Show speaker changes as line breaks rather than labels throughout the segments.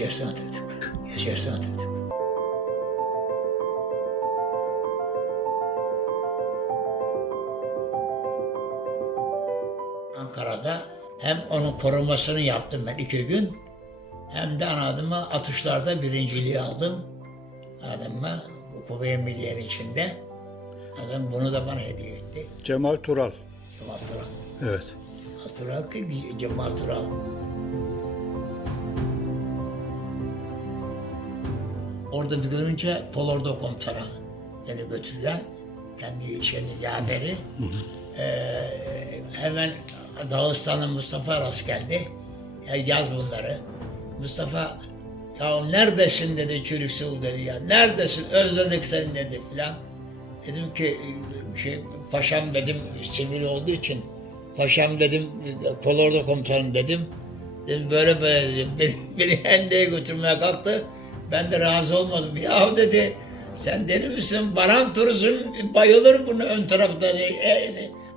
Yaşarsın Atatürk. Yaşarsın Atatürk. Ankara'da hem onun korumasını yaptım ben iki gün. Hem de anadıma atışlarda birinciliği aldım. Adıma Kuvve Milliye'nin içinde. Adam bunu da bana hediye etti.
Cemal Tural.
Cemal Tural.
Evet.
Cemal Tural ki Cemal Tural. Orada bir görünce kolordo komutanı beni götürdüler. Kendi şeyini yaveri. Ee, hemen Dağıstan'ın Mustafa Aras geldi. Ya yaz bunları. Mustafa ya neredesin dedi çürük su dedi ya. Neredesin özledik seni dedi filan. Dedim ki şey paşam dedim sivil olduğu için paşam dedim kolordo komutanım dedim. Dedim böyle böyle dedim. Beni, beni Hende'ye götürmeye kalktı. Ben de razı olmadım. Yahu dedi sen deli misin? Baran Turuz'un bayılır bunu ön tarafta. E,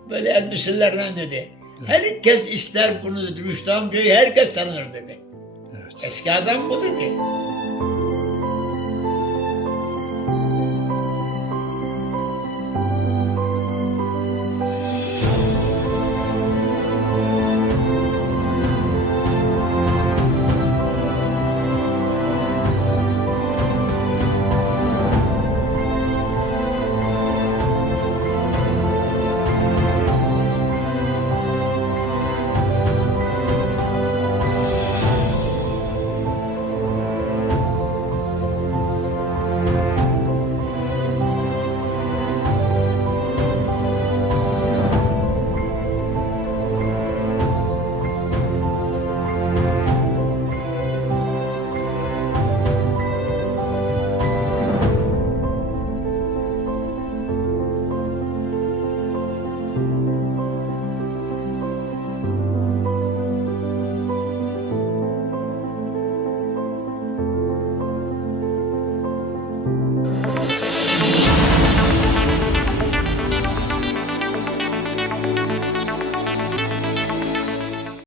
böyle elbiselerden dedi. Herkes ister bunu dedi. Rüştü amcayı herkes tanır dedi.
Evet.
Eski adam bu dedi.